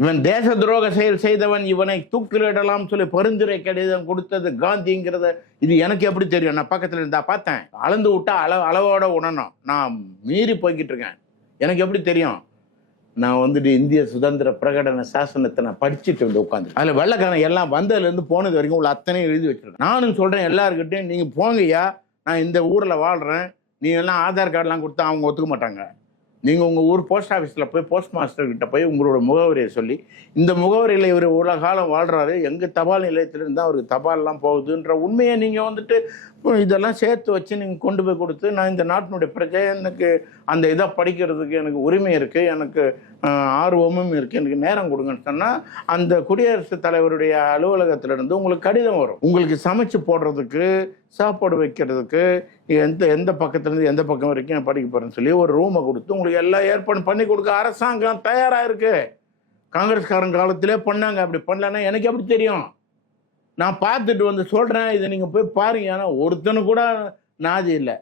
இவன் தேச துரோக செயல் செய்தவன், இவனை தூக்கிலிடலாம் சொல்லி பரிந்துரை கடிதம் கொடுத்தது காந்திங்கிறத இது எனக்கு எப்படி தெரியும்? நான் பக்கத்துல இருந்தா பார்த்தேன். அளந்து விட்டா அளவோட உணரணும். நான் மீறி போய்கிட்டு இருக்கேன். எனக்கு எப்படி தெரியும்? நான் வந்துட்டு இந்திய சுதந்திர பிரகடன சாசனத்தை நான் படிச்சுட்டு வந்து உட்காந்து அதுல வெள்ளக்காரன் எல்லாம் வந்ததுல இருந்து போனது வரைக்கும் உள்ள அத்தனையும் எழுதி வச்சிருக்கேன். நானும் சொல்றேன் எல்லாருக்கிட்டையும், நீங்க போங்கய்யா, நான் இந்த ஊர்ல வாழ்றேன், நீங்க எல்லாம் ஆதார் கார்டெல்லாம் கொடுத்தா அவங்க ஒத்துக்க மாட்டாங்க. நீங்கள் உங்கள் ஊர் போஸ்ட் ஆஃபீஸில் போய் போஸ்ட் மாஸ்டர்கிட்ட போய் உங்களோட முகவரியை சொல்லி, இந்த முகவரியில் இவர் இவ்வளோ காலம் வாழ்கிறாரு, எங்கள் தபால் நிலையத்திலிருந்து தான் அவருக்கு தபால்லாம் போகுதுன்ற உண்மையை நீங்கள் வந்துட்டு இதெல்லாம் சேர்த்து வச்சு நீங்கள் கொண்டு போய் கொடுத்து, நான் இந்த நாட்டினுடைய பிரஜை, எனக்கு அந்த இதை படிக்கிறதுக்கு எனக்கு உரிமை இருக்குது, எனக்கு ஆர்வமும் இருக்குது, எனக்கு நேரம் கொடுங்கன்னு சொன்னால் அந்த குடியரசுத் தலைவருடைய அலுவலகத்திலிருந்து உங்களுக்கு கடிதம் வரும். உங்களுக்கு சமைச்சு போடுறதுக்கு, சாப்பாடு வைக்கிறதுக்கு, எந்த பக்கத்துலேருந்து எந்த பக்கம் வரைக்கும் நான் படிக்க போகிறேன்னு சொல்லி ஒரு ரூமை கொடுத்து உங்களுக்கு எல்லாம் ஏற்பாடு பண்ணி கொடுக்க அரசாங்கம் தயாராக இருக்கு. காங்கிரஸ்காரன் காலத்திலே பண்ணாங்க. அப்படி பண்ணலன்னா எனக்கு எப்படி தெரியும்? நான் பார்த்துட்டு வந்து சொல்கிறேன், இதை நீங்கள் போய் பாருங்க. ஆனால் ஒருத்தனு கூட நாதி இல்லை.